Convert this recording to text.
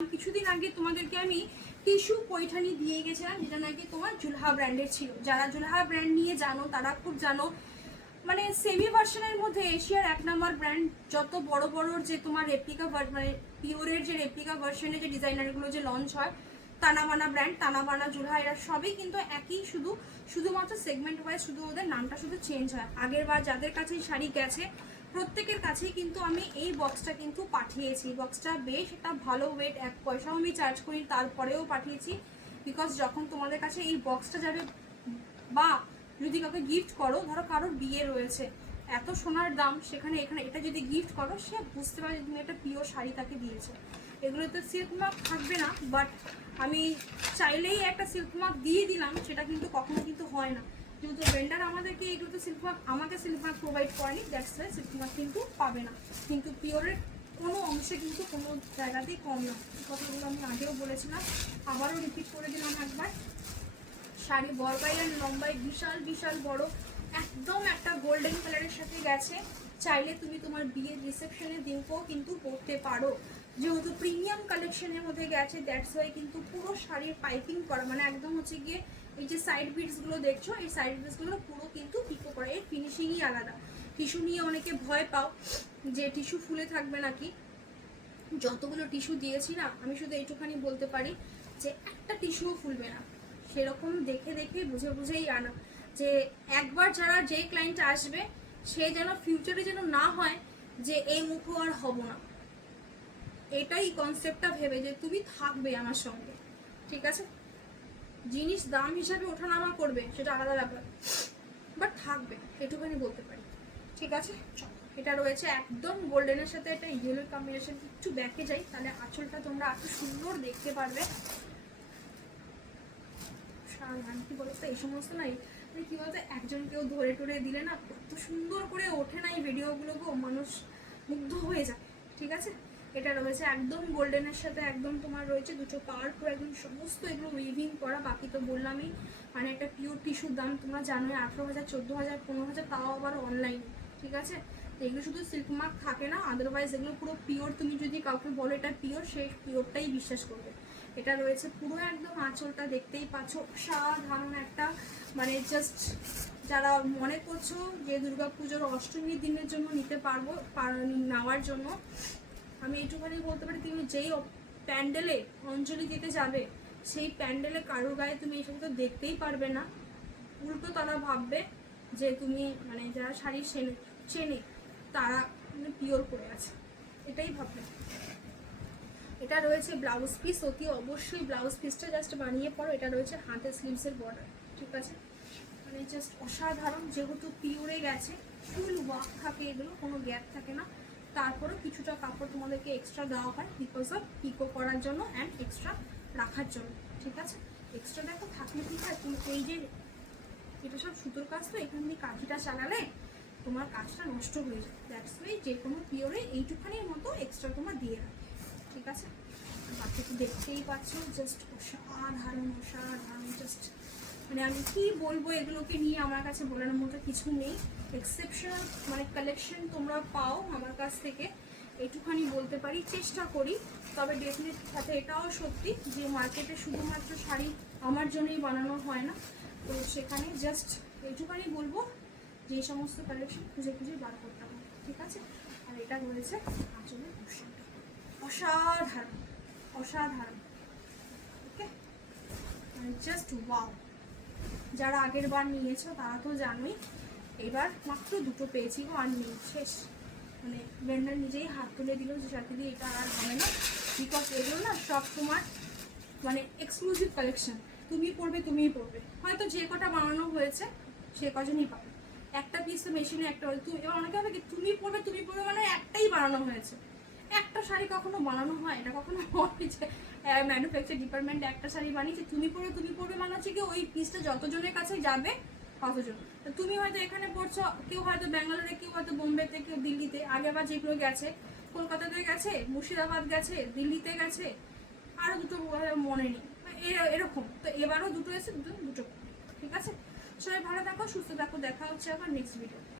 কিছুদিন আগে তোমাদেরকে আমি টিস্যু পৈঠানি দিয়ে গেছিলাম, যেটা নাকি তোমার জুলহা ব্র্যান্ডের ছিল। যারা জুলহা ব্র্যান্ড নিয়ে জানো তারা খুব জানো, মানে সেমি ভার্সনের মধ্যে এশিয়ার 1 নম্বর ব্র্যান্ড। যত বড় বড় যে তোমার রেপ্লিকা মানে পিওরের যে রেপ্লিকা ভার্সনে যে ডিজাইনারগুলো যে লঞ্চ হয়, তানাবানা ব্র্যান্ড, তানাবানা, জুলহা, এরা সবই কিন্তু একই, শুধুমাত্র সেগমেন্ট ওয়াইজ শুধু ওদের নামটা শুধু চেঞ্জ হয়। আগের বার যাদের কাছেই শাড়ি গেছে প্রত্যেকের কাছেই কিন্তু আমি এই বক্সটা কিন্তু পাঠিয়েছি। বক্সটা বেশ একটা ভালো ওয়েট, 1 পয়সাও আমি চার্জ করি, তারপরেও পাঠিয়েছি। বিকজ যখন তোমাদের কাছে এই বক্সটা যাবে, বা যদি কাউকে গিফট করো, ধরো কারোর বিয়ে রয়েছে, এত সোনার দাম, সেখানে এখানে এটা যদি গিফট করো, সে বুঝতে পারে তুমি একটা পিওর শাড়ি তাকে দিয়েছো। এগুলোতে সিল্ক মার্ক থাকবে না, বাট আমি চাইলেই একটা সিল্ক মার্ক দিয়ে দিলাম, সেটা কিন্তু কখনো কিন্তু হয় না। যেহেতু ভেন্ডার আমাদেরকে এইগুলোতে সিল্ক মার্ক, আমাকে সিল্ক মার্ক প্রোভাইড করেনি, দ্যাটস ওয়াই সিল্ক মার্ক কিন্তু পাবে না। কিন্তু পিওরের কোনো অংশে কিন্তু কোনো জায়গাতেই কম না। এই কথাগুলো আমি আগেও বলেছিলাম, আবারও রিপিট করে দিলাম একবার। শাড়ি বরবাই আর লম্বাই বিশাল বিশাল বড়, একদম একটা গোল্ডেন কালারের সাথে গেছে। চাইলে তুমি তোমার বিয়ের রিসেপশনের দিনকেও কিন্তু পরতে পারো। যেহেতু প্রিমিয়াম কালেকশনের মধ্যে গেছে, দ্যাটস ওয়াই কিন্তু পুরো শাড়ির পাইপিং করা, মানে একদম হচ্ছে গিয়ে এই যে সাইড বিটসগুলো দেখছো, এই সাইড বিটসগুলো পুরো কিন্তু পিকো করা, এর ফিনিশিংই আলাদা। টিস্যু নিয়ে অনেকে ভয় পাও যে টিস্যু ফুলে থাকবে নাকি। যতগুলো টিস্যু দিয়েছি না, আমি শুধু এইটুখানি বলতে পারি যে একটা টিস্যুও ফুলবে না। সেরকম দেখে দেখে বুঝে বুঝেই আনা, যে একবার যারা যে ক্লায়েন্ট আসবে, সে যেন ফিউচারে যেন না হয় যে এই মুখও আর হব না। এটাই কনসেপ্টটা ভেবে যে তুমি থাকবে আমার সঙ্গে, ঠিক আছে। জিনিস দাম হিসাবে ওঠানামা করবে, সেটা আলাদা ব্যাপার, বাট থাকবে, এটুখানি বলতে পারি, ঠিক আছে। এটা রয়েছে একদম গোল্ডেনের সাথে একটা ইয়েলো কম্বিনেশন। একটু ব্যাকে যাই, তাহলে আঁচলটা তোমরা এত সুন্দর দেখতে পারবে। কি বলতো, এই সমস্ত নাই কি বলতো, একজন কেউ ধরে টরে দিলে না কত সুন্দর করে ওঠে না এই ভিডিওগুলোকেও, মানুষ মুগ্ধ হয়ে যায়, ঠিক আছে। এটা রয়েছে একদম গোল্ডেনের সাথে, একদম তোমার রয়েছে দুটো পাওয়ারফুল, একদম সমস্ত এগুলো উইভিং করা। বাকি তো বললামই, মানে একটা পিওর টিস্যুর দাম তোমরা জানোই 18,000, 14,000, 15,000, তাও আবার অনলাইন, ঠিক আছে। তো এগুলো শুধু সিল্ক মার্ক থাকে না, আদারওয়াইজ এগুলো পুরো পিওর। তুমি যদি কাউকে বলো এটা পিওর, সেই পিওরটাই বিশ্বাস করবে। এটা রয়েছে পুরো একদম আঁচলটা দেখতেই পাচ্ছ, অসাধারণ একটা, মানে জাস্ট যারা মনে করছো যে দুর্গাপুজোর অষ্টমীর দিনের জন্য নিতে পারবো, নেওয়ার জন্য আমি এইটুখানি বলতে পারি, তুমি যেই প্যান্ডেলে অঞ্জলি দিতে যাবে, সেই প্যান্ডেলে কারোর গায়ে তুমি এই সমস্ত দেখতেই পারবে না। উল্টো তারা ভাববে যে তুমি, মানে যারা শাড়ি চেনে তারা মানে পিওর করে আছে, এটাই ভাববে। এটা রয়েছে ব্লাউজ পিস, অতি অবশ্যই ব্লাউজ পিসটা জাস্ট বানিয়ে পড়ো। এটা রয়েছে হাতে স্লিভসের বর্ডার, ঠিক আছে। মানে জাস্ট অসাধারণ, যেহেতু পিওরে গেছে, ফুল ওয়ার্ক থাকে, এগুলো কোনো গ্যাপ থাকে না। তারপরেও কিছুটা কাপড় তোমাদেরকে এক্সট্রা দেওয়া হয় বিকজ অফ পিকো করার জন্য অ্যান্ড এক্সট্রা রাখার জন্য, ঠিক আছে। এক্সট্রা দেখো থাকলে ঠিক আছে, তুমি এই যে এটা সব সুতোর কাজ, তো এখান দিয়ে কাঠিটা চালালে তোমার কাজটা নষ্ট হয়ে যায়। দ্যাটস ওয়াই যে কোনো পিওরে এইটুখানির মতো এক্সট্রা তোমার দিয়ে রাখে, ঠিক আছে। বাকি তো দেখতেই পাচ্ছ, জাস্ট অসাধারণ অসাধারণ, জাস্ট মানে আমি কি বলবো, এগুলোকে নিয়ে আমার কাছে বলার মতো কিছু নেই। এক্সেপশনাল মানে কালেকশন তোমরা পাও আমার কাছ থেকে, এইটুখানি বলতে পারি, চেষ্টা করি। তবে ডেফিনেট সাথে এটাও সত্যি যে মার্কেটে শুধুমাত্র শাড়ি আমার জন্যই বানানো হয় না, তো সেখানে জাস্ট এইটুখানি বলবো যে এই সমস্ত কালেকশন খুঁজে খুঁজে বার করতে হবে, ঠিক আছে। আর এটা রয়েছে আঁচলের পোর্শনটা, অসাধারণ অসাধারণ, ওকে, জাস্ট ওয়াও। যারা আগের বার নিয়েছো তারা তো জানোই, এবার মাত্র দুটো পেয়েছি গো, আর নেই, শেষ। মানে ভেন্ডার নিজেই হাত তুলে দিল যে সাথে দিয়ে এটা আর হবে না, বিকজ এগুলো না সব তোমার মানে এক্সক্লুসিভ কালেকশন, তুমি পড়বে তুমিই পড়বে, হয়তো যে কটা বানানো হয়েছে সে কজনই পাবে। একটা পিস তো মেশিনে একটা, এবার অনেকে হবে কি তুমি পড়বে মানে একটাই বানানো হয়েছে। একটা শাড়ি কখনো বানানো হয়, এটা কখনো হয় যে ম্যানুফ্যাকচার ডিপার্টমেন্টে একটা শাড়ি বানিয়েছে তুমি পড়বে মানে হচ্ছে কি ওই পিসটা যতজনের কাছে যাবে কতজন। তুমি হয়তো এখানে পড়ছো, কেউ হয়তো ব্যাঙ্গালোরে, কেউ হয়তো বোম্বেতে, কেউ দিল্লিতে, আগেবার যেগুলো গেছে কলকাতাতে গেছে, মুর্শিদাবাদ গেছে, দিল্লিতে গেছে, আরও দুটো মনে নেই, এরকম। তো এবারও দুটো এসে দুটো, ঠিক আছে। সবাই ভালো থাকো, সুস্থ থাকো, দেখা হচ্ছে আবার নেক্সট ভিডিও।